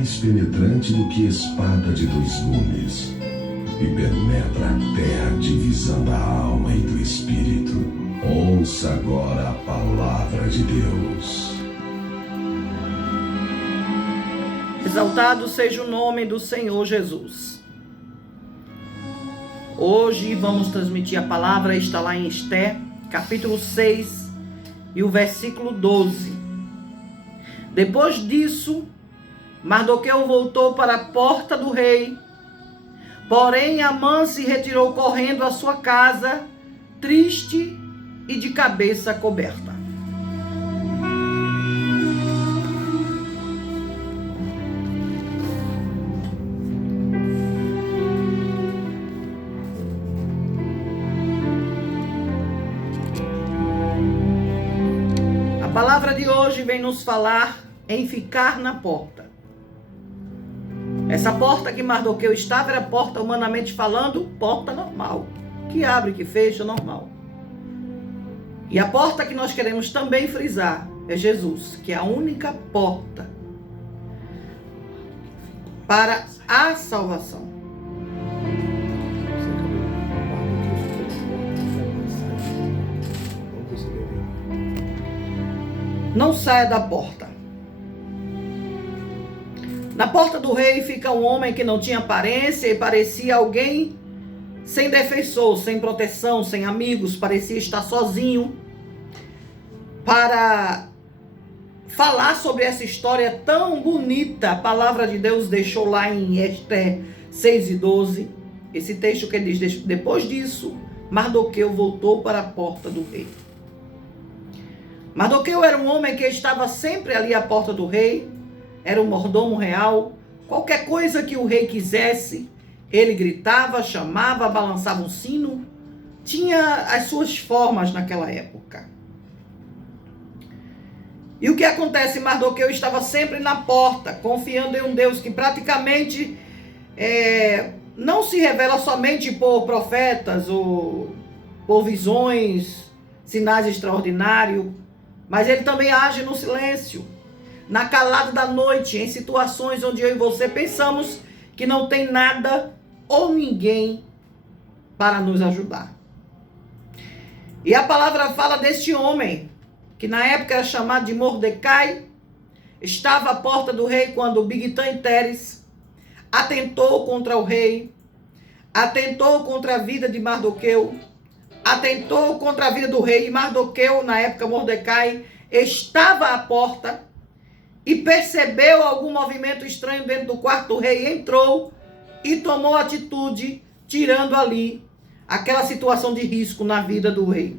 mais penetrante do que espada de dois gumes, e penetra até a divisão da alma e do espírito. Ouça agora a palavra de Deus. Exaltado seja o nome do Senhor Jesus. Hoje vamos transmitir a palavra, está lá em Esté, capítulo 6 e o versículo 12. Depois disso, Mardoqueu voltou para a porta do rei, porém Amã se retirou correndo à sua casa, triste e de cabeça coberta. A palavra de hoje vem nos falar em ficar na porta. Essa porta que Mardoqueu estava era porta, humanamente falando, porta normal. Que abre, que fecha, normal. E a porta que nós queremos também frisar é Jesus, que é a única porta para a salvação. Não saia da porta. Na porta do rei fica um homem que não tinha aparência e parecia alguém sem defensor, sem proteção, sem amigos, parecia estar sozinho para falar sobre essa história tão bonita. A palavra de Deus deixou lá em Esté 6 e 12, esse texto que diz: depois disso, Mardoqueu voltou para a porta do rei. Mardoqueu era um homem que estava sempre ali à porta do rei, era um mordomo real. Qualquer coisa que o rei quisesse, ele gritava, chamava, balançava um sino. Tinha as suas formas naquela época. E o que acontece? Mardoqueu estava sempre na porta, confiando em um Deus que praticamente não se revela somente por profetas ou por visões, sinais extraordinários, mas ele também age no silêncio, na calada da noite, em situações onde eu e você pensamos que não tem nada ou ninguém para nos ajudar. E a palavra fala deste homem, que na época era chamado de Mordecai, estava à porta do rei quando Bigtã Teres atentou contra o rei, atentou contra a vida de Mardoqueu, atentou contra a vida do rei. E Mardoqueu, na época Mordecai, estava à porta e percebeu algum movimento estranho dentro do quarto do rei, entrou e tomou atitude, tirando ali aquela situação de risco na vida do rei.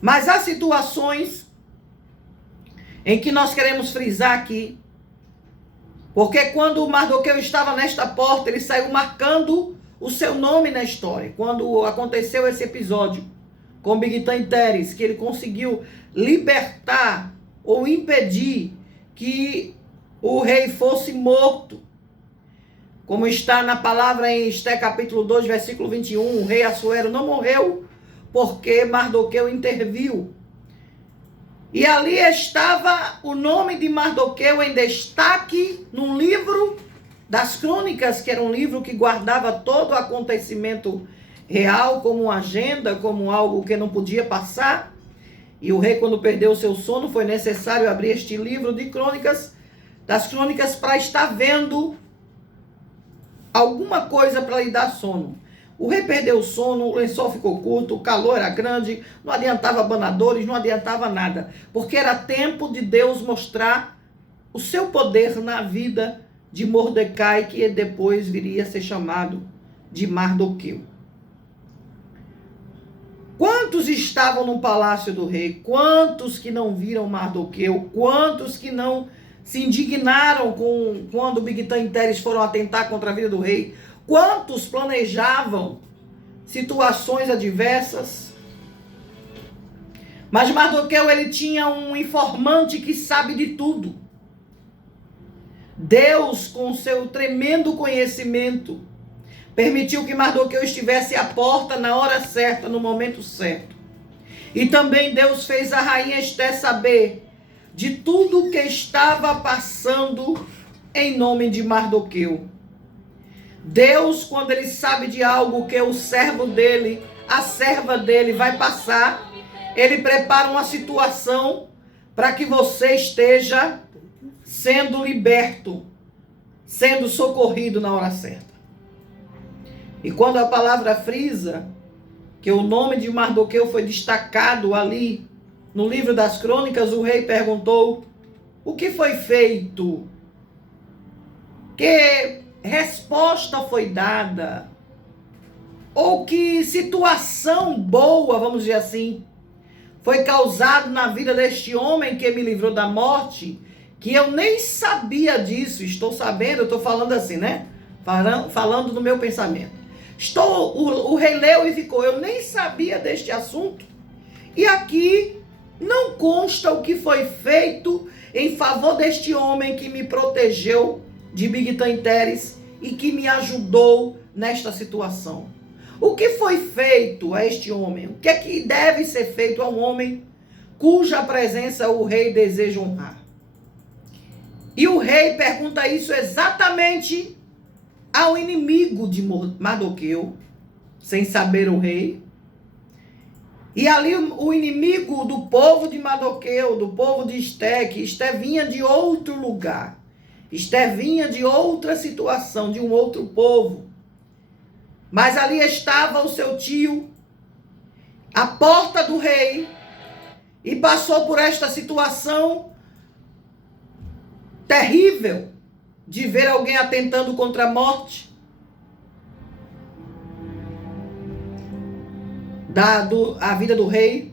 Mas há situações em que nós queremos frisar aqui, porque quando Mardoqueu estava nesta porta, ele saiu marcando o seu nome na história. Quando aconteceu esse episódio com Bigtã Teres, que ele conseguiu libertar ou impedir que o rei fosse morto, como está na palavra em Esté capítulo 2, versículo 21, o rei Assuero não morreu porque Mardoqueu interviu. E ali estava o nome de Mardoqueu em destaque num livro das crônicas, que era um livro que guardava todo o acontecimento real, como uma agenda, como algo que não podia passar. E o rei, quando perdeu o seu sono, foi necessário abrir este livro de crônicas, das crônicas, para estar vendo alguma coisa para lhe dar sono. O rei perdeu o sono, o lençol ficou curto, o calor era grande, não adiantava banadores, não adiantava nada, porque era tempo de Deus mostrar o seu poder na vida de Mordecai, que depois viria a ser chamado de Mardoqueu. Quantos estavam no palácio do rei? Quantos que não viram Mardoqueu? Quantos que não se indignaram quando Bigtã Teres foram atentar contra a vida do rei? Quantos planejavam situações adversas? Mas Mardoqueu, ele tinha um informante que sabe de tudo. Deus, com seu tremendo conhecimento, permitiu que Mardoqueu estivesse à porta na hora certa, no momento certo. E também Deus fez a rainha Esté saber de tudo que estava passando em nome de Mardoqueu. Deus, quando ele sabe de algo que o servo dele, a serva dele vai passar, ele prepara uma situação para que você esteja sendo liberto, sendo socorrido na hora certa. E quando a palavra frisa, que o nome de Mardoqueu foi destacado ali no livro das crônicas, o rei perguntou: o que foi feito? Que resposta foi dada? Ou que situação boa, vamos dizer assim, foi causada na vida deste homem que me livrou da morte, que eu nem sabia disso. Estou sabendo, eu estou falando assim, né? Falando no meu pensamento. O rei leu e ficou: eu nem sabia deste assunto. E aqui não consta o que foi feito em favor deste homem que me protegeu de Bigtan Teres e que me ajudou nesta situação. O que foi feito a este homem? O que é que deve ser feito a um homem cuja presença o rei deseja honrar? E o rei pergunta isso exatamente ao inimigo de Mardoqueu, sem saber o rei. E ali o inimigo do povo de Mardoqueu, do povo de Esté, que Esté vinha de outro lugar. Esté vinha de outra situação, de um outro povo. Mas ali estava o seu tio, à porta do rei, e passou por esta situação terrível de ver alguém atentando contra a morte a vida do rei.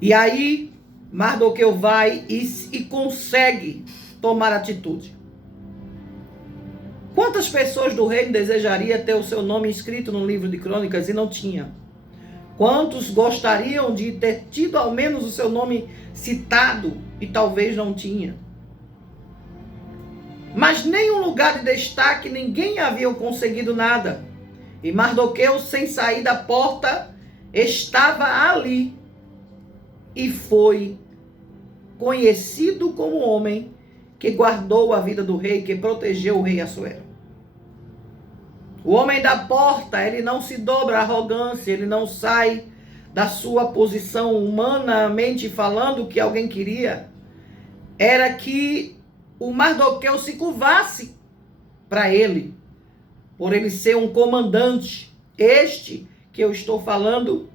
E aí Mardoqueu vai e consegue tomar atitude. Quantas pessoas do reino desejariam ter o seu nome escrito no livro de crônicas e não tinha? Quantos gostariam de ter tido ao menos o seu nome citado e talvez não tinha? Mas nenhum lugar de destaque, ninguém havia conseguido nada. E Mardoqueu, sem sair da porta, estava ali e foi conhecido como homem que guardou a vida do rei, que protegeu o rei Assuero. O homem da porta, ele não se dobra à arrogância, ele não sai da sua posição humanamente falando que alguém queria. Era que o Mardoqueu se curvasse para ele, por ele ser um comandante. Este que eu estou falando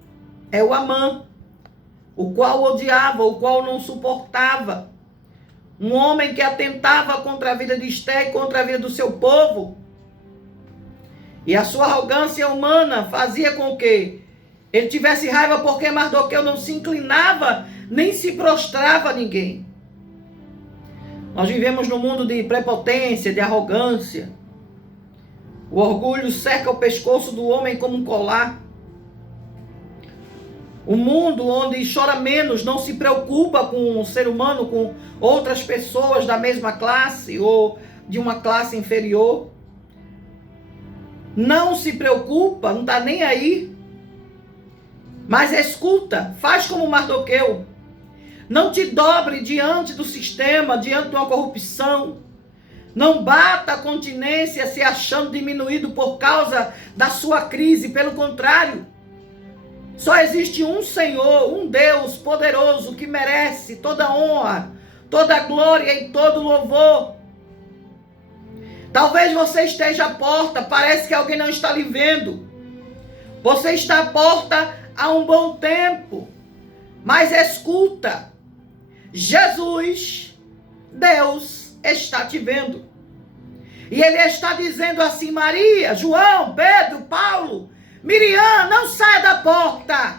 é o Amã, o qual odiava, o qual não suportava. Um homem que atentava contra a vida de Esté e contra a vida do seu povo. E a sua arrogância humana fazia com que ele tivesse raiva porque Mardoqueu não se inclinava, nem se prostrava a ninguém. Nós vivemos num mundo de prepotência, de arrogância. O orgulho cerca o pescoço do homem como um colar. Um mundo onde chora menos, não se preocupa com o ser humano, com outras pessoas da mesma classe ou de uma classe inferior. Não se preocupa, não está nem aí. Mas escuta, faz como Mardoqueu. Não te dobre diante do sistema, diante de uma corrupção. Não bata a continência se achando diminuído por causa da sua crise. Pelo contrário, só existe um Senhor, um Deus poderoso que merece toda honra, toda glória e todo louvor. Talvez você esteja à porta, parece que alguém não está lhe vendo. Você está à porta há um bom tempo, mas escuta, Jesus, Deus, está te vendo. E Ele está dizendo assim: Maria, João, Pedro, Paulo, Miriam, não saia da porta.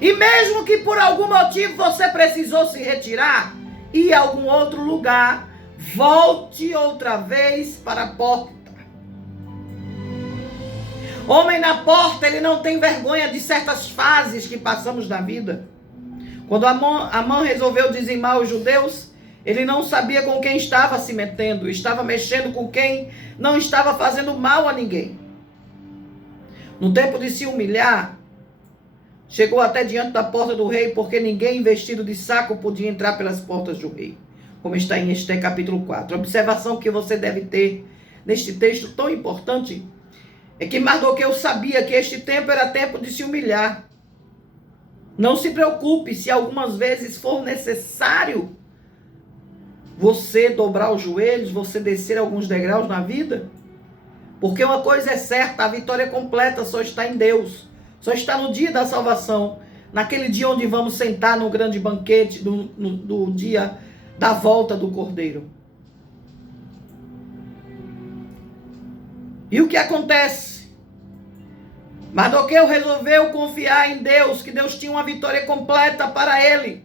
E mesmo que por algum motivo você precisou se retirar e ir a algum outro lugar, volte outra vez para a porta. Homem na porta, ele não tem vergonha de certas fases que passamos na vida. Quando Amã resolveu dizimar os judeus, ele não sabia com quem estava se metendo, estava mexendo com quem não estava fazendo mal a ninguém. No tempo de se humilhar, chegou até diante da porta do rei, porque ninguém vestido de saco podia entrar pelas portas do rei. como está em Esther capítulo 4. A observação que você deve ter neste texto tão importante é que Mardoqueu sabia que este tempo era tempo de se humilhar. Não se preocupe se algumas vezes for necessário você dobrar os joelhos, você descer alguns degraus na vida, porque uma coisa é certa, a vitória completa só está em Deus, só está no dia da salvação, naquele dia onde vamos sentar no grande banquete, do dia da volta do Cordeiro. E o que acontece? Mardoqueu resolveu confiar em Deus, que Deus tinha uma vitória completa para ele.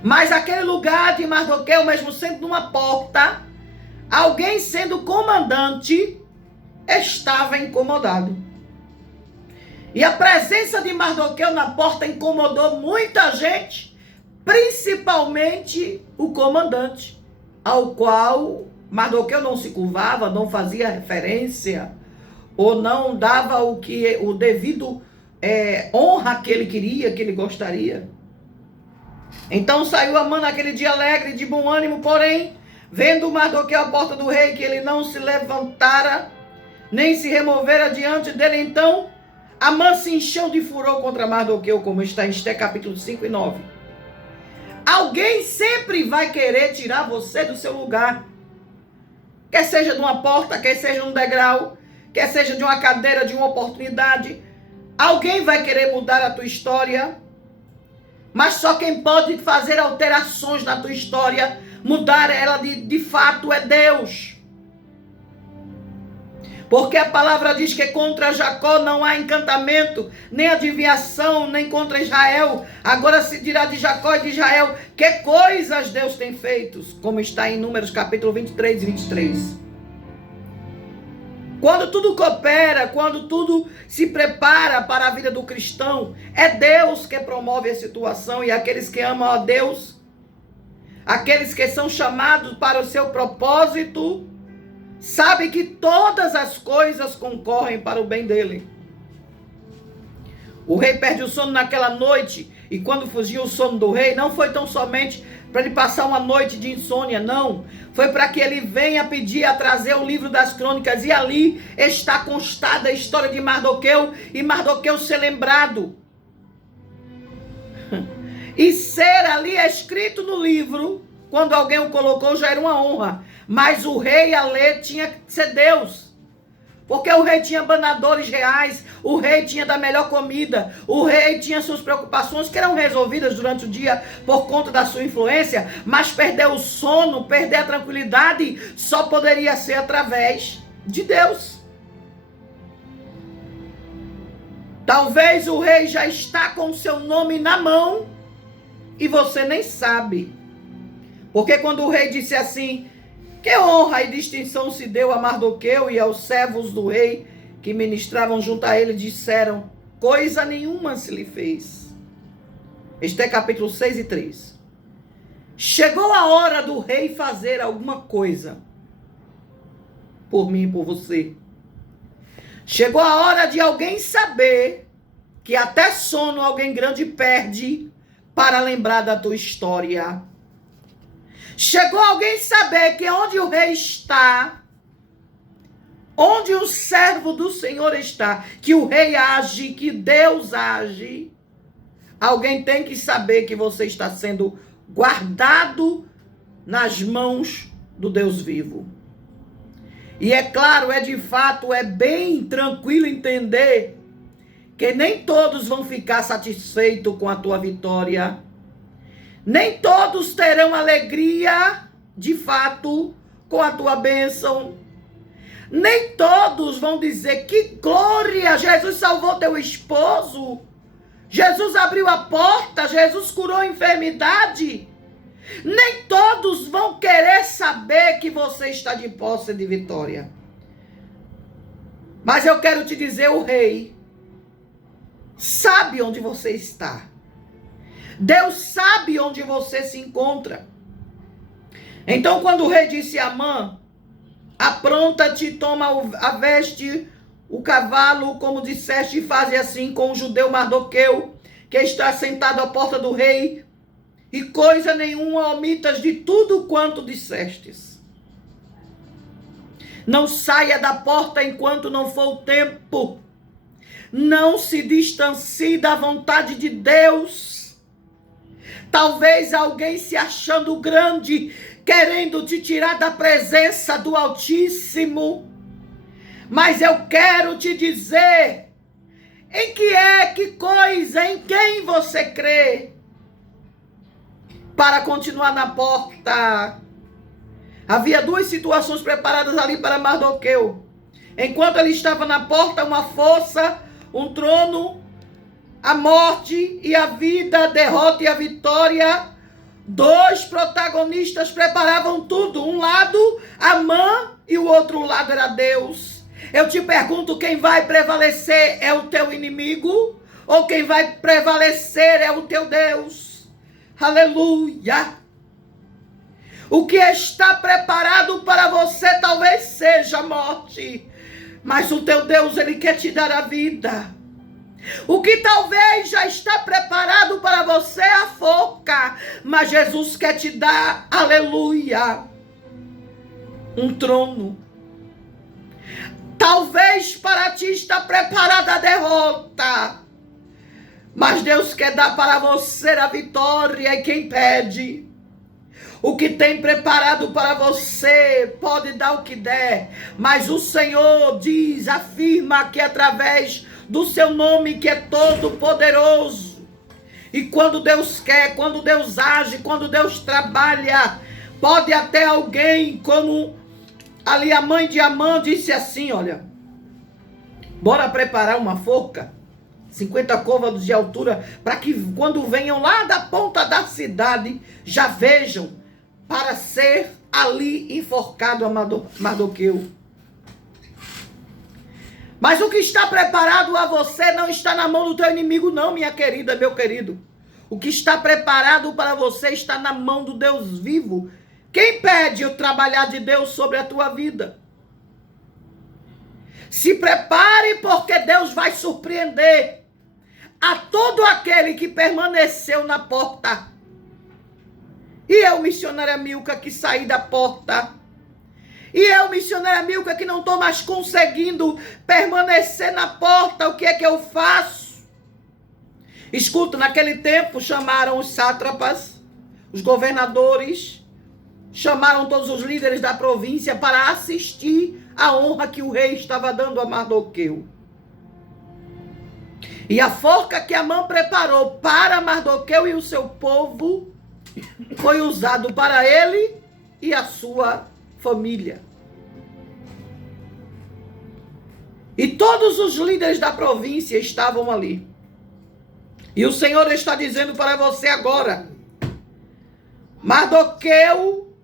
Mas aquele lugar de Mardoqueu, mesmo sendo numa porta, alguém sendo comandante, estava incomodado. E a presença de Mardoqueu na porta incomodou muita gente, principalmente o comandante, ao qual Mardoqueu não se curvava, não fazia referência, ou não dava o devido honra que ele queria, que ele gostaria. Então saiu Amã naquele dia alegre, de bom ânimo, porém, vendo Mardoqueu à porta do rei, que ele não se levantara, nem se removera diante dele, então Amã se encheu de furor contra Mardoqueu, como está em Esther capítulo 5 e 9. Alguém sempre vai querer tirar você do seu lugar. Quer seja de uma porta, quer seja de um degrau, quer seja de uma cadeira, de uma oportunidade. Alguém vai querer mudar a tua história. Mas só quem pode fazer alterações na tua história, mudar ela de fato, é Deus. Porque a palavra diz que contra Jacó não há encantamento, nem adivinhação, nem contra Israel. Agora se dirá de Jacó e de Israel, que coisas Deus tem feito, como está em Números capítulo 23 e 23. Quando tudo coopera, quando tudo se prepara para a vida do cristão, é Deus que promove a situação, e aqueles que amam a Deus, aqueles que são chamados para o seu propósito, sabem que todas as coisas concorrem para o bem dele. O rei perde o sono naquela noite, e quando fugiu o sono do rei, não foi tão somente para ele passar uma noite de insônia, não. Foi para que ele venha pedir a trazer o livro das crônicas, e ali está constada a história de Mardoqueu, e Mardoqueu ser lembrado. E ser ali escrito no livro, quando alguém o colocou, já era uma honra. Mas o rei a ler tinha que ser Deus. Porque o rei tinha banadores reais, o rei tinha da melhor comida, o rei tinha suas preocupações que eram resolvidas durante o dia por conta da sua influência, mas perder o sono, perder a tranquilidade, só poderia ser através de Deus. Talvez o rei já está com o seu nome na mão e você nem sabe. Porque quando o rei disse assim: que honra e distinção se deu a Mardoqueu e aos servos do rei que ministravam junto a ele, disseram: coisa nenhuma se lhe fez. Este é capítulo 6 e 3. Chegou a hora do rei fazer alguma coisa por mim e por você. Chegou a hora de alguém saber que até sono alguém grande perde para lembrar da tua história. Chegou alguém saber que onde o rei está, onde o servo do Senhor está, que o rei age, que Deus age, alguém tem que saber que você está sendo guardado nas mãos do Deus vivo. E é claro, de fato, é bem tranquilo entender que nem todos vão ficar satisfeitos com a tua vitória. Nem todos terão alegria, de fato, com a tua bênção. Nem todos vão dizer: que glória, Jesus salvou teu esposo. Jesus abriu a porta, Jesus curou a enfermidade. Nem todos vão querer saber que você está de posse de vitória. Mas eu quero te dizer, o rei sabe onde você está. Deus sabe onde você se encontra. Então, quando o rei disse a Amã: apronta-te, toma a veste, o cavalo, como disseste, e faze assim com o judeu Mardoqueu, que está sentado à porta do rei, e coisa nenhuma omitas de tudo quanto dissestes. Não saia da porta enquanto não for o tempo. Não se distancie da vontade de Deus. Talvez alguém se achando grande, querendo te tirar da presença do Altíssimo. Mas eu quero te dizer, em que coisa, em quem você crê? Para continuar na porta. Havia duas situações preparadas ali para Mardoqueu. Enquanto ele estava na porta, uma força, um trono, a morte e a vida, a derrota e a vitória. Dois protagonistas preparavam tudo. Um lado, Amã, e o outro lado era Deus. Eu te pergunto, quem vai prevalecer é o teu inimigo? Ou quem vai prevalecer é o teu Deus? Aleluia! O que está preparado para você talvez seja a morte, mas o teu Deus, Ele quer te dar a vida. O que talvez já está preparado para você é a forca, mas Jesus quer te dar, aleluia, um trono. Talvez para ti está preparada a derrota, mas Deus quer dar para você a vitória, e quem pede, o que tem preparado para você, pode dar o que der, mas o Senhor diz, afirma que através do seu nome, que é todo poderoso, e quando Deus quer, quando Deus age, quando Deus trabalha, pode até alguém, como ali a mãe de Amã disse assim, olha, bora preparar uma forca, 50 côvados de altura, para que quando venham lá da ponta da cidade, já vejam, para ser ali enforcado a Mardoqueu. Mas o que está preparado a você não está na mão do teu inimigo não, minha querida, meu querido. O que está preparado para você está na mão do Deus vivo. Quem pede o trabalhar de Deus sobre a tua vida? Se prepare, porque Deus vai surpreender a todo aquele que permaneceu na porta. E eu, missionária Milka, que saí da porta. E eu, missionária Milka, que não estou mais conseguindo permanecer na porta. O que é que eu faço? Escuta, naquele tempo chamaram os sátrapas, os governadores, chamaram todos os líderes da província para assistir a honra que o rei estava dando a Mardoqueu. E a forca que Amã preparou para Mardoqueu e o seu povo foi usado para ele e a sua família. E todos os líderes da província estavam ali. E o Senhor está dizendo para você agora, Mardoqueu,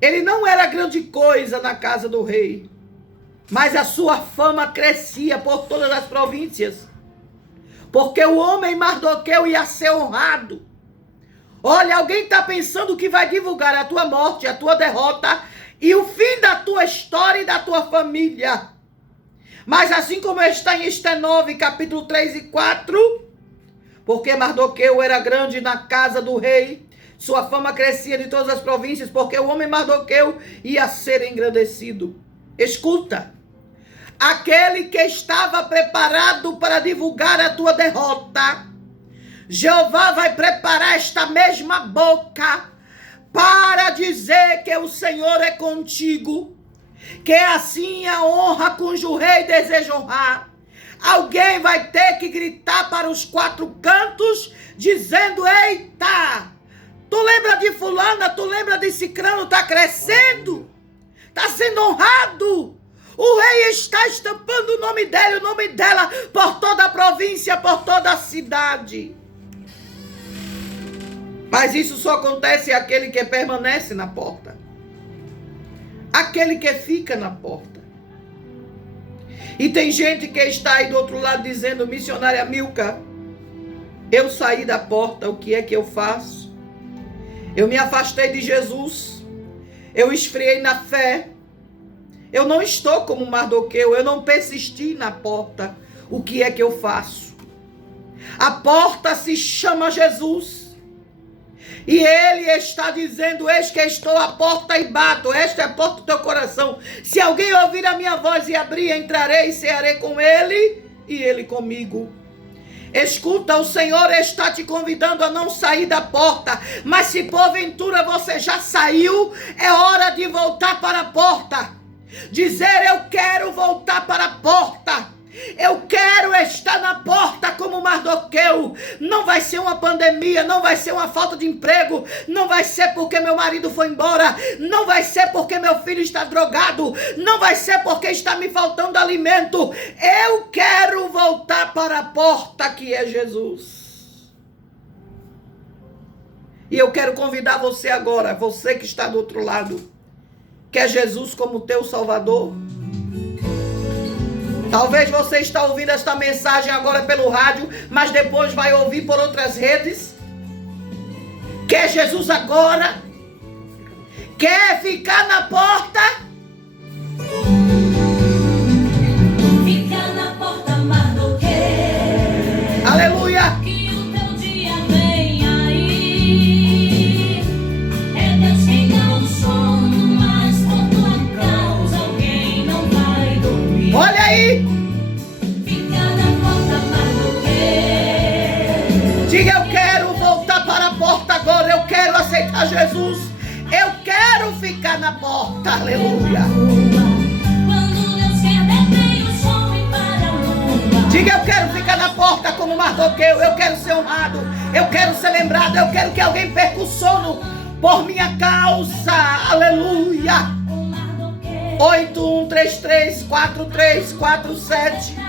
ele não era grande coisa na casa do rei, mas a sua fama crescia por todas as províncias, porque o homem Mardoqueu ia ser honrado. Olha, alguém está pensando que vai divulgar a tua morte, a tua derrota e o fim da tua história e da tua família. Mas assim como está em Esther 9, capítulo 3 e 4, porque Mardoqueu era grande na casa do rei, sua fama crescia de todas as províncias, porque o homem Mardoqueu ia ser engrandecido. Escuta, aquele que estava preparado para divulgar a tua derrota, Jeová vai preparar esta mesma boca para dizer que o Senhor é contigo, que assim a honra cujo o rei deseja honrar. Alguém vai ter que gritar para os quatro cantos, dizendo, eita, tu lembra de fulana, tu lembra de cicrano, está crescendo, está sendo honrado. O rei está estampando o nome dele, o nome dela, por toda a província, por toda a cidade. Mas isso só acontece àquele que permanece na porta. Aquele que fica na porta. E tem gente que está aí do outro lado dizendo, missionária Milka, eu saí da porta, o que é que eu faço? Eu me afastei de Jesus. Eu esfriei na fé. Eu não estou como Mardoqueu, eu não persisti na porta. O que é que eu faço? A porta se chama Jesus. E ele está dizendo: eis que estou à porta e bato. Esta é a porta do teu coração. Se alguém ouvir a minha voz e abrir, entrarei e cearei com ele e ele comigo. Escuta, o Senhor está te convidando a não sair da porta. Mas se porventura você já saiu, é hora de voltar para a porta. Dizer: eu quero voltar para a porta. Eu quero estar na porta como Mardoqueu. Não vai ser uma pandemia, não vai ser uma falta de emprego, não vai ser porque meu marido foi embora, não vai ser porque meu filho está drogado, não vai ser porque está me faltando alimento. Eu quero voltar para a porta que é Jesus. E eu quero convidar você agora, você que está do outro lado, quer Jesus como teu Salvador? Talvez você está ouvindo esta mensagem agora pelo rádio, mas depois vai ouvir por outras redes. Quer Jesus agora? Quer ficar na porta? Fica na porta, Mardoqueu. Aleluia! Que o teu dia vem aí. É Deus quem dá o sono, mas por tua causa alguém não vai dormir. Olha aí! Fica na porta, Mardoqueu. Diga: eu quero voltar para a porta agora, eu quero aceitar Jesus, eu quero ficar na porta, aleluia. Quando Deus quer deter o sol e para a lua. Diga: eu quero ficar na porta como Mardoqueu, eu quero ser honrado, eu quero ser lembrado, eu quero que alguém perca o sono por minha causa, aleluia. 81334347